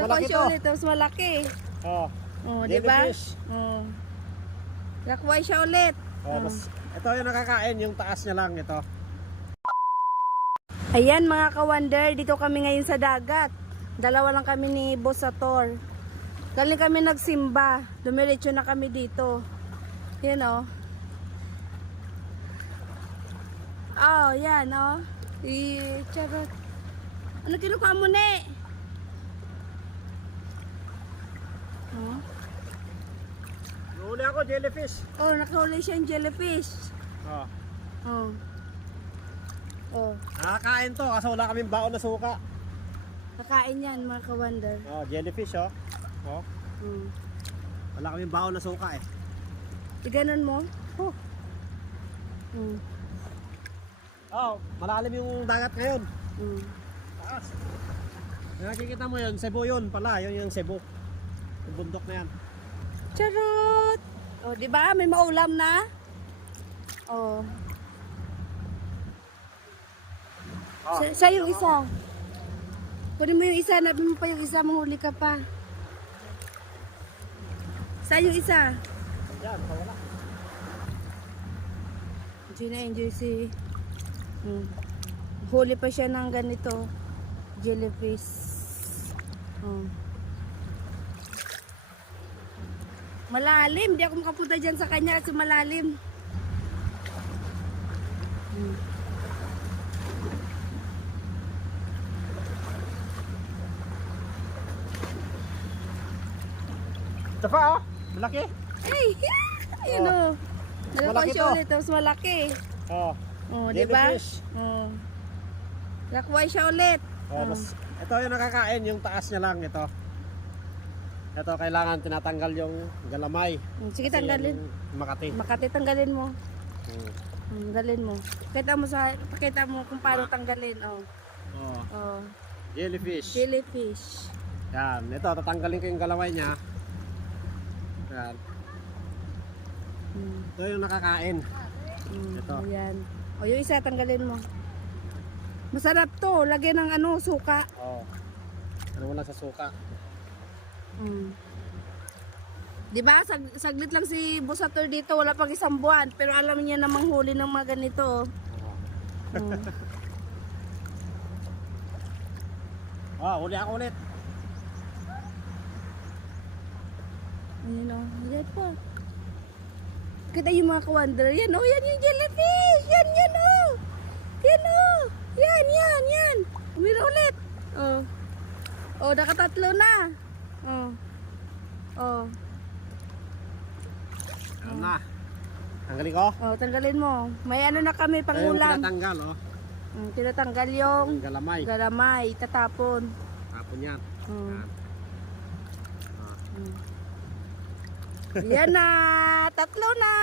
malaki siya to. ulit, tapos malaki. Oh, Oh, di ba? jellyfish. Oh. Nakuha siya ulit. Oh, ito yung nakakain, yung taas niya lang ito. Ayan mga ka-wonder, dito kami ngayon sa dagat. Dalawa lang kami ni Boss Sator. Galing kami nagsimba. Dumiretso na kami dito. Yan o. Oh, yan o. Charot. Ano kinukuha mo ne? Oh. Nahuli ako, jellyfish. Oh, nakahuli siyang jellyfish. Oh. Oh. Oh. Nakakain to kasi wala kaming baon na suka. Kakain yan mga ka-wonder. Oh, jellyfish oh. Oh. Wala kaming baon na suka eh. Iganon mo. Oh. Oh, malalim yung dagat ngayon. Taas. Nakikita mo yun, Cebu yun pala. Yun yung Cebu. Yung bundok na yan. Charot! Oh, di ba? May maulam na. Oh. Oh. Sa yung isa. Kunin mo yung isa, nabi mo pa yung isa, mahuli ka pa. Sa yung isa. Yan, wala. Enjoy na enjoy si... Huli pa siya ng ganito. Jellyfish. Oh. Malalim. Di ako makapunta dyan sa kanya kasi malalim. Ito pa oh, malaki. Ay! Ayun o. Nalakuha Malaki siya to. ulit. Tapos malaki. Oh, Oh, di ba? jellyfish. Oh. Nakuha siya ulit. Oh, ito yung nakakain, yung taas niya lang ito. Ito kailangan tinatanggal yung galamay. Sige, Kasi tanggalin. yung Makati. Makati, tanggalin mo. Hmm. Tanggalin mo. Pakita mo kung paano tanggalin. Oh. Oh, Oh. jellyfish. Jellyfish. Yan, ito tatanggalin ko yung galamay niya. Yan. Ito yung nakakain. Ito. Ayan. O, yung isa, tanggalin mo. Masarap to. Lagyan ng ano, suka. Oh. Ano mo lang sa suka. Di ba? Saglit lang si Boss Sator dito. Wala pang isang buwan. Pero alam niya na manghuli ng mga ganito. Oh, huli ako ulit. Ayan o. Ayan po. Kita yung mga ka-wonder. Yan o. Yan yung jellyfish. Yan o. Yan o. Yan. Umira ulit. Oh. Oh, nakatatlo na. Oh. Oh. Yan na. Tanggalin ko. Oh, tanggalin mo. May ano na kami pang Ayun, ulam. tinatanggal oh. Tinatanggal yung Yung galamay. galamay. Tatapon. Tapon yan. Oh. Yan. Yan na. Tatlo na.